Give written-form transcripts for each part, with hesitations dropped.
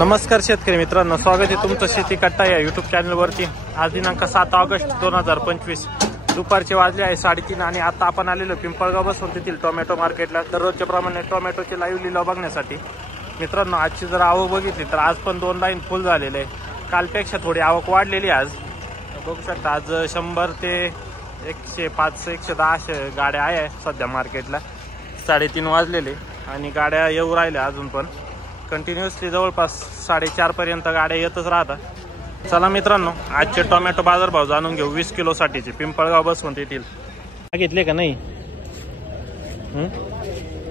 नमस्कार शेतकरी मित्रांनो, स्वागत आहे तुमचं शेती कट्टा या युट्यूब चॅनलवरती। आज दिनांक 7 ऑगस्ट 2025 दुपारचे वाजले आहे 3:30 आणि आता आपण आलेलो पिंपळगाव बसवंतीतील टोमॅटो मार्केटला दररोजच्या प्रमाणे टोमॅटोचे लाईव्ह लिलाव बघण्यासाठी। मित्रांनो, आजची जर आवक बघितली तर आज पण 2 लाईन फुल झालेले आहे। कालपेक्षा थोडी आवक वाढलेली आज बघू शकता। आज 100 ते 105 110 गाड्या आहे सध्या मार्केटला। 3:30 वाजलेले आणि गाड्या येऊ राहिल्या अजून पण कंटिन्युअसली जवळपास 4:30 पर्यंत गाड्या येतच राहतात। चला मित्रांनो, आजचे टोमॅटो बाजारभाव जाणून घेऊ 20 किलो साठीचे पिंपळगाव बसवंती येथील। मागितले का नाही?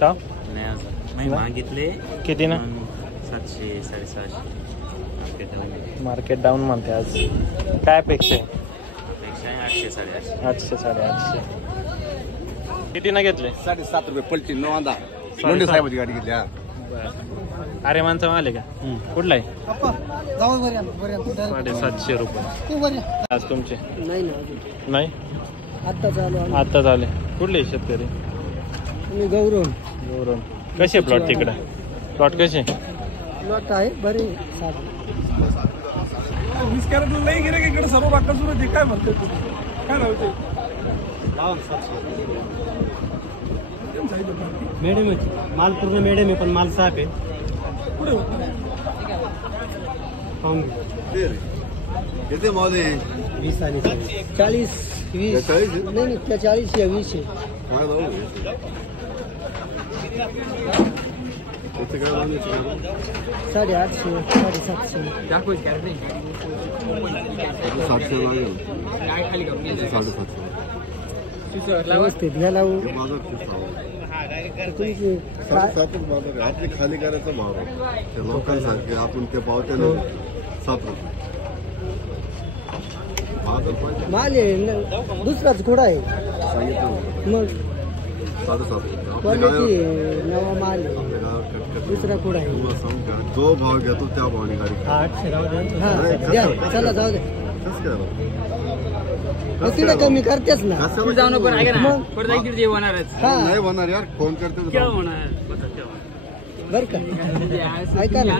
का नाही मागितले किती ना? 700 750 मार्केट डाऊन म्हणते आज। काय अपेक्षा आहे? 800 800 850 किती ना घेतले? 7.5 रुपये पलटी 9 लोंढे साहेबांची गाडी घेतली। अरे माणसं आले का? कुठला आहे? 750 रुपये आज तुमचे? नाही आता झाले। कुठले शेतकरी? गौरव कसे प्लॉट तिकडे? प्लॉट कसे? प्लॉट आहे बरे 20 कॅरेट नाही गेले इकडे सर्व बाका सुरू आहे। काय म्हणते काय नव्हते मॅडम माल पूर्ण मॅडम आहे पण माल साफ आहे। किती माल आहे? 20 आणि 40 20 नाही त्या 40 या 20 आहे। काय भाऊ? किती काय भाव? 850 750 दाखवच कॅरेट नाही 700 लागेल 750 व्यवस्थित घ्यायला आपली खाली करायचा भाव त्या लोकांसारखे आपण ते पावते ना 7 रुपये माल आहे दुसराच घोडा आहे मग 7.5 क्वालिटी नवा माल आहे दुसरा घोडा आहे। जो भाव घेतो त्या भावाने गाडी 800 हा द्या चला जाऊ दे तिला कमी करतेच ना जाऊ पण आहे ना मग परत एकदा होणारच नाही होणार यार। फोन करते केव्हा होणार बर का? ऐका ना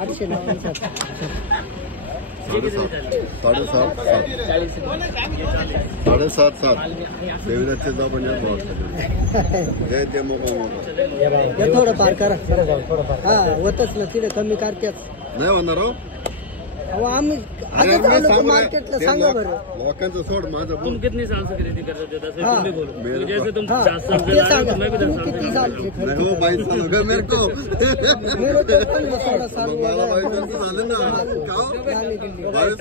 800 7.5 देवीराजचे जा पण ते मोका थोडं पार करा हा होतच ना तिला कमी करतेच नाही होणार हो। आम्ही मार्केटला सांगा बरं लोकांचं सोड माझं तुम कितने साल से खरीदी कर रहे थे हाँ। तुम भी बोलो जैसे तुम हाँ। 7 साल से ला रहे हो मैं भी 10 साल कितनी साल से खरीदी? हो 22 साल हो गए मेरे को मेरे तो 16 साल हुआ मला है। 22 साल ना जाने के लिए। 22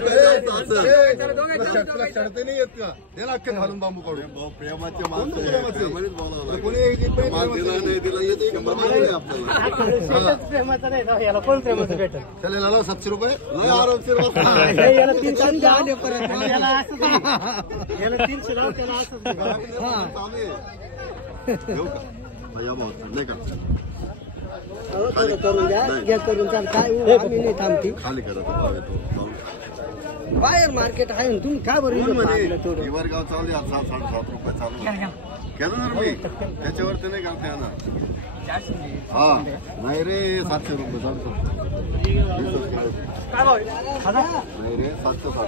चढते नाही येत का? त्याला अख्खे घालून बांबू काढून प्रेमाचे माणसं कोणी माल दिला नाही दिला याची किंमत नाही आपल्याला। प्रेमाचं नाही जाऊ, याला कोण प्रेमाचं भेटेल? चले लाला 700 रुपये लय आरामशीर बसा। याला 300 द्या परत याला असं याला 300 लाव त्याला असं घेऊ का भैया भाऊ नाही का? थोडं करून द्या घ्या करून चाल काय आम्ही नाही थांबती खाली करा भाव येतो बाहेर मार्केट आहे ना तुम्ही काय बरं इथं पाहिलं थोडं हिवरगाव चालू आहे 7.5 रुपये चालू केलं ना मी त्याच्यावरती नाही करता येणार। हा नाही रे 700 रुपये चालतो नहीं रे 760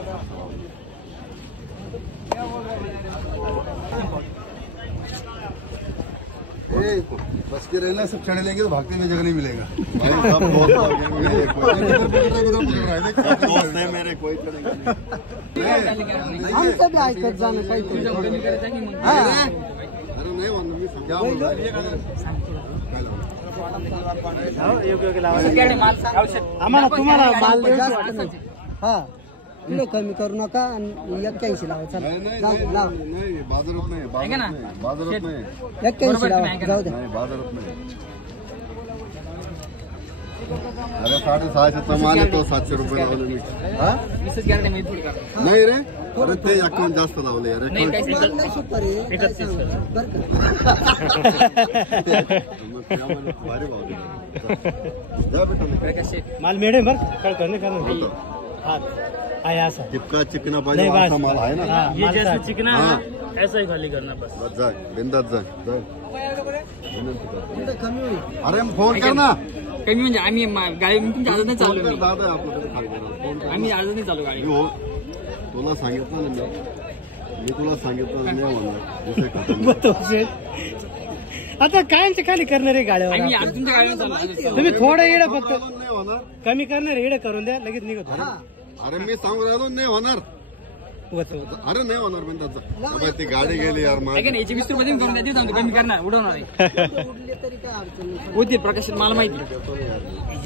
बस के रहना सब चढ़े लेंगे तो भागते में जगह नहीं मिलेगा। भाई सब दोस्त है मेरे कोई चढ़ेगा नहीं। आमचं बी ऐकत जाणं काहीतरी अरे नाही म्हणून मी क्या आम्हाला तुम्हाला माल जास्त हा किलो कमी करू नका आणि 81 लावा चला लाव नाही बाजारात नाही बाजारात नाही 81 लावा जाऊ द्या नाही बाजारात नाही। अरे 650 माल तो 700 रुपये लावले मी। नाही रे अरे ते अकाउंट जास्त लावले यार नाही सुपारी बरं का भारी भाव जा बेटा माल मिळेल बरं काय करणे कारण हा आहे असा चिपका चिकना पाहिजे असा माल आहे ना। ये जैसे चिकना है ऐसा ही खाली करना बस। जा बिंदात जा कमी होईल अरे फोन कर ना कमी म्हणजे आम्ही गाडी तुमच्या आजच नाही चालू दादा आहे आपल्याकडे खाली करायला. आम्ही आजच नाही चालू गाडी हो तुला सांगितलं ना मी तुला सांगितलं नाही होणार विषय खतम. आता कायमच्या खाली करणार आहे गाड्यावर आम्ही आज तुमच्या गाडीवर चालू तुम्ही थोडं येडं फक्त नाही होणार. कमी करणार येडं करून द्या लगेच निघतो अरे मी सांगू राहिलो नाही होणार. अरे नाही होणार पण त्याचा ती गाडी गेली यार मग नाही याची 20 रुपये करून द्या कमी करणार उडवणार उडले तरी काय अडचण नाही. होती प्रकाश मला माहिती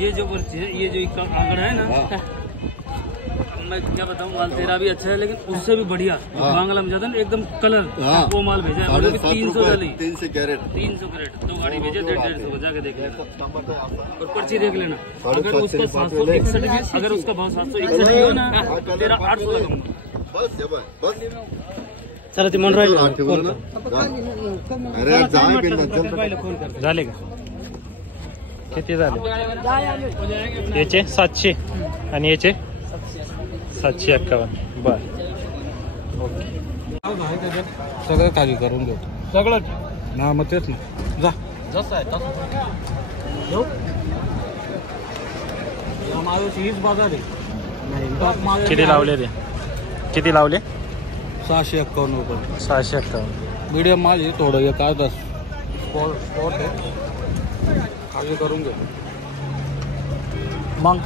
ये जो आंगड़ा है ना, मैं क्या बताऊँ, माल तेरा भी अच्छा है लेकिन उससे भी बढ़िया बांग्ला में ज्यादा ना एकदम कलर वो माल भेजा है 300 वाली 300 कैरेट 300 कैरेट 2 गाड़ी भेजे 150 जाके देख लेना और पर्ची देख लेना. अगर उसका 761 अगर उसका भाव 761 भी हो ना तेरा 800 लगाऊंगा. बस हे बघ, बस चला ते म्हणून राहिले आठ ठेवलं ना. अरे जाय बिंदास चल. झाले का किती झाले याचे 700 आणि याचे 751. बर सगळं खाली करून घेऊ सगळं ना मग तेच ना जा जसं आहे तसं हीच बाजार आहे किती लावले ते किती लावले 651 रुपये 651. मीडियम माल आहे थोडं एक अर्धा स्पॉट आहे खाली करून घेऊ मग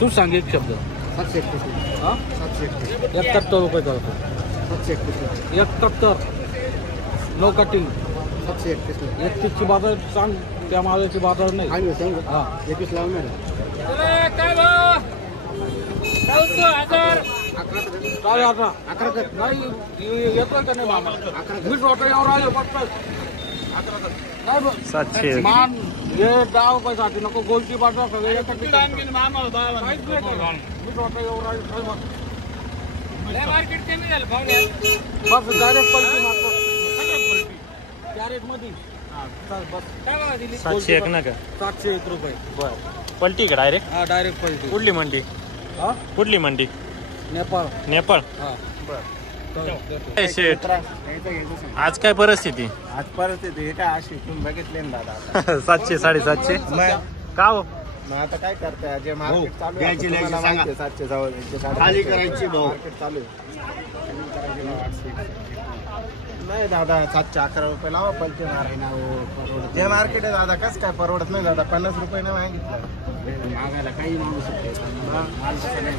तू सांग एक शब्द 71 रुपये करतो 71 नो कटिंग 31 ची बाजार सांग त्या मालाची बाजार नाही हा 21 लावणार काय आता 11 नाही येतोय का नाही मामा 20 रुपये एवढा आले फक्त 700 मान हे 10 रुपयासाठी नको गोलची बाजार सगळे एका ठिकाणी बस डायरेक्ट पलटी मारतो कॅरेट मध्ये बस 701 ना का 701 रुपये बर पलटी का डायरेक्ट हा डायरेक्ट पलटी कुठली मंडी हा कुठली मंडी नेपाळ नेपाळ. हा काय शेठ आज काय परिस्थिती आज परिस्थिती हे काय अशी तुम्ही बघितले ना दादा 700 750 का हो मग आता काय करताय जे मार्केट चालू द्यायची नाही, सांगा. 700 जाऊ खाली करायची भाऊ. मार्केट चालू आहे नाही दादा 711 रुपये लावा पलटी माराय ना जे मार्केट आहे दादा कसं काय परवडत नाही दादा 50 रुपये नाही मागितलं मागायला काही मागू शकते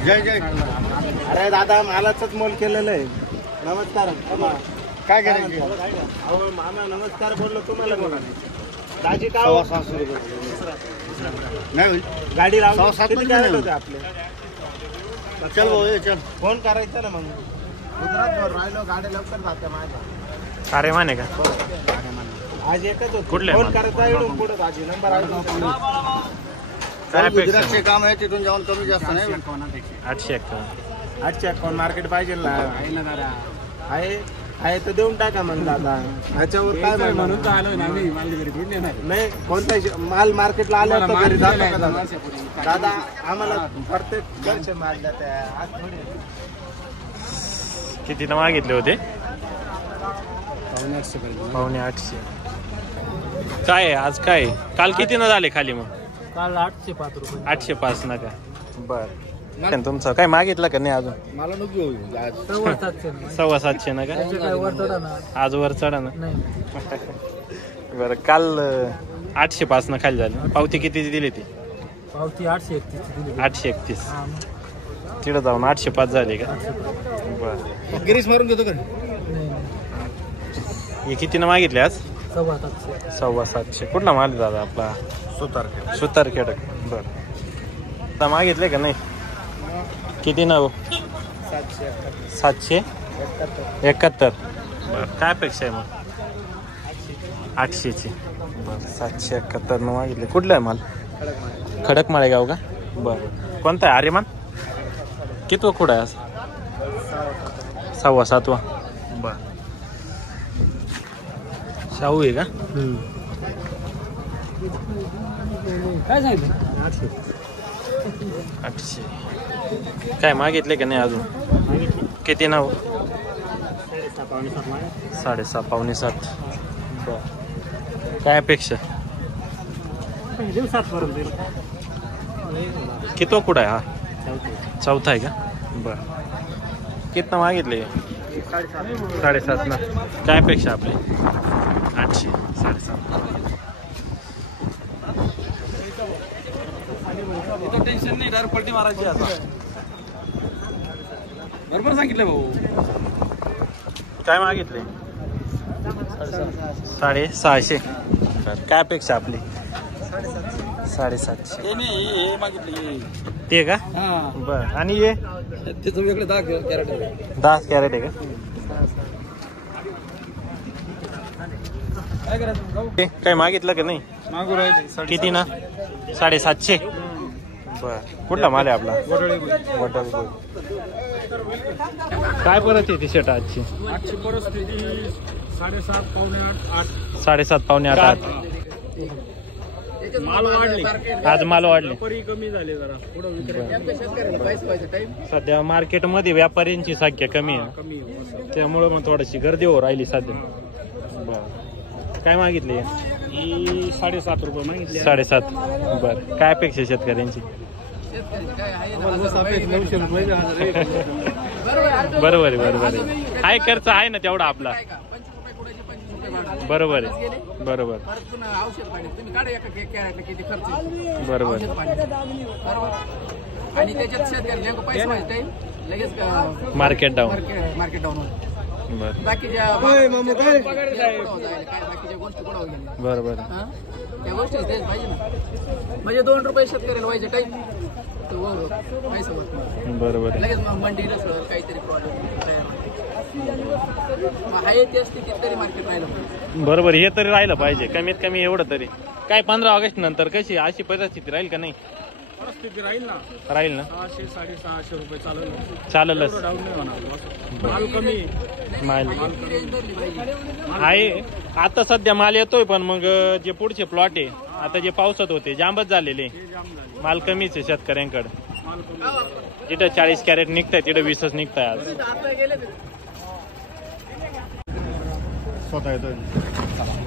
जय जय अरे दादा मालाचंच मोल केलेलं आहे नमस्कार काय करायची अहो मामा नमस्कार बोललो तुम्हाला बोला दाजी का 600 रुपये नाही होईल. गाडी लावली 600 किती नाही कॅरेट होईल. होते आपले चल भाऊ ये, चल फोन करायचा ना मग गुजरातवर राहिलो गाडी लवकर जाते माझ्या अरे माने का आज एकच होत कुठले फोन माल? करायचा इकडून पुढे दाजी नंबर आहे काय अपेक्षा गुजरातचे काम आहे तिथून जाऊन कमी जास्त नाही 851. 851 मार्केट पाहिजे ना आहे ना दादा आहे तर देऊन टाका मग दादा ह्याच्यावर काय म्हणून तर आलो ना आम्ही माल घरी घेऊन येणार नाही कोणता माल मार्केटला आला तर घरी जातो का दादा दादा आम्हाला प्रत्येक घरचे माल जाते आज थोडी कितीनं मागितले होते 800 काय आहे, आज काय आहे? काल कितीनं झाले खाली मग काल 805 रुपये 805 ना का बर तुमचं काय मागितलं का नाही अजून मला नको घेऊ आज 750 ना का आज वर चढा ना बरं काल 805 ना खाली झाली पावती किती दिली ती पावती 831 तिथं जाऊन 805 झाली का बर गिरीश मारून घेतो का हे कितीनं मागितले आज 750 750. कुठला माल आहे दादा आपला सुतार खेडक बर आता मागितले का नाही किती ना हो 771. बर काय अपेक्षा आहे मग 800ची बर 771 न मागितले कुठला आहे माल खडक माळेगाव का बर कोणता आहे आर्यमान कितवा कुठं आहे असं 6वा बर शाहू आहे का काय सांगितलं 800 काय मागितले का नाही अजून किती नाव 6.5 पावणे 7 बर काय अपेक्षा कितवा कुठं आहे हा? चौथा आहे का? बरं. कितना मागितले? 7.5 ना. काय अपेक्षा आपली? 800 7.5. टेन्शन नाही, डायरेक्ट पलटी मारायची आता. बरोबर सांगितलं भाऊ. काय मागितले? 650. काय अपेक्षा आपली? 750. हे नाही, हे मागितलं ते का? बर. आणि हे त्याचं वेगळं 10 कॅरेट. 10 कॅरेट आहे का? काय करायचं भाऊ? काय मागितलं का नाही? मागू राहिले किती ना? 750. बर. कुठला माल आहे आपला? वडोळी. काय परत आहे टी शर्ट आजची? 800 परिस्थिती 7:30 पावणे 8. 7:30 पावणे 8. माल वाढले, आज माल वाढले. व्यापारी कमी झाले जरा. पुढे सध्या मार्केटमध्ये व्यापाऱ्यांची संख्या कमी आहे, त्यामुळे मग थोडीशी गर्दी हो राहिली सध्या. बर. काय मागितले? ही 7.5 रुपये मागितले. 7.5. बर. काय अपेक्षा शेतकऱ्यांची? बरोबर आहे. हाय खर्च आहे ना तेवढा आपला. बरोबर आहे. बरोबर. आणि त्याच्यात शेतकऱ्याला पैसे माहिती लगेच मार्केट डाऊन. बरं. बाकीच्या गोष्टी बरोबर. त्या गोष्टी पाहिजे ना. म्हणजे 2 रुपये शेतकऱ्याला व्हायचे टाईम बरोबर. लगेच मंडीला काहीतरी प्रॉब्लेम आहे ते असते कितीतरी मार्केट राहिलं. बरोबर. हे तरी राहिलं पाहिजे कमीत कमी एवढं तरी. काय 15 ऑगस्ट नंतर कशी अशी परिस्थिती राहील का? नाही परिस्थिती राहील ना. 600-650 रुपये चालेलच. डाऊन नाही होणार. माल कमी माल आहे आता सध्या. माल येतोय पण मग जे पुढचे प्लॉट आहे आता जे पावसात होते जांबच झालेले. माल कमीच आहे शेतकऱ्यांकडे. जिथं 40 कॅरेट निघताय तिथं 20च निघताय आज.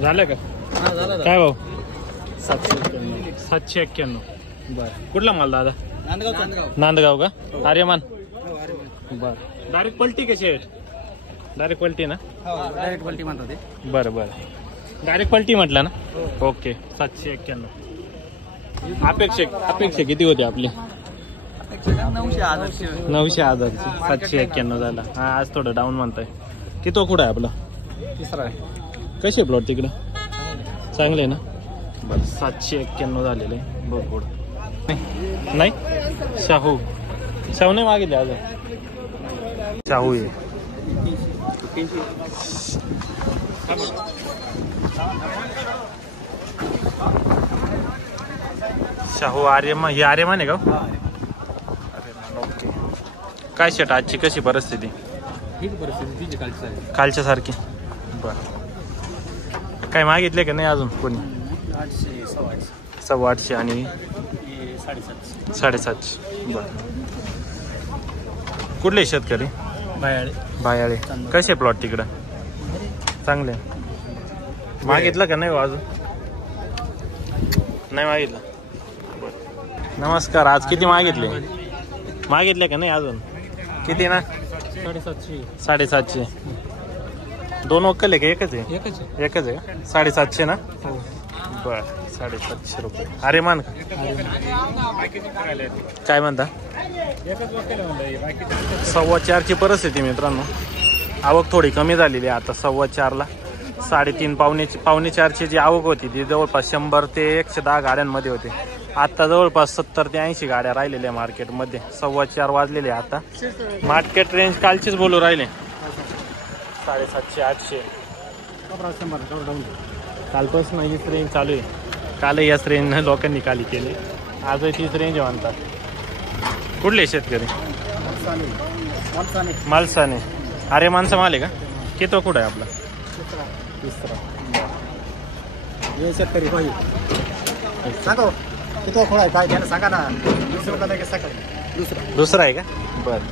झालं का? काय भाऊ? 791. बर. कुठला माल दादा? नांदगाव का? आर्यमान. बर. डायरेक्ट पलटी कशी आहे? डायरेक्ट पलटी ना? डायरेक्ट पलटी म्हणतात ते. बरं. डायरेक्ट पलटी म्हटलं ना? ओके. 791. अपेक्षा किती होते आपली? 900 791 झाला. हा आज थोडं डाऊन म्हणताय. किती कुठं आहे आपला? 3रा आहे. कशी प्लॉट तिकडं? चांगले ना? बरं. 791 झालेलं आहे. बरोबर. नाही शाहू नाही मागितले अजून. शाहू आहे. शाहू आर्यमान. ही आर्यमान आहे का? ओके. काय शेट आजची कशी परिस्थिती? कालच्या सारखी. बर. काय मागितले का नाही अजून कोणी? 800 आणि 750. बर. कुठले शेतकरी? बायाळे. कसे प्लॉट तिकडं? चांगले. मागितलं का नाही अजून? नाही मागितलं. नमस्कार. आज किती मागितले का नाही अजून? किती ना? 750. 2 वक्कल आहे का? एकच आहे का? 750 ना? बर. 750 रुपये. अरे मान का? काय म्हणता? 4.25 परिस्थिती मित्रांनो. आवक थोडी कमी झालेली आहे आता 4.25ला. 3.5 पावणे 4ची जी आवक होती ती जवळपास 100 ते 110 गाड्यांमध्ये होते. आता जवळपास 70 ते 80 गाड्या राहिलेल्या मार्केटमध्ये. 4.25 वाजलेले आता. मार्केट रेंज कालचीच बोलू राहिले. 750-800. कालपासून हीच रेंज चालू आहे. काल याच रेंज लोकांनी खाली केली. आजही तीच रेंज म्हणतात. कुठले शेतकरी? मालसाने. अरे माणसं माल आहे का? किती कुठं आहे आपला? 3रा. शेतकरी पाहिजे सांगा किती खोळा आहे काय सांगा ना. 2रा आहे का? बरं.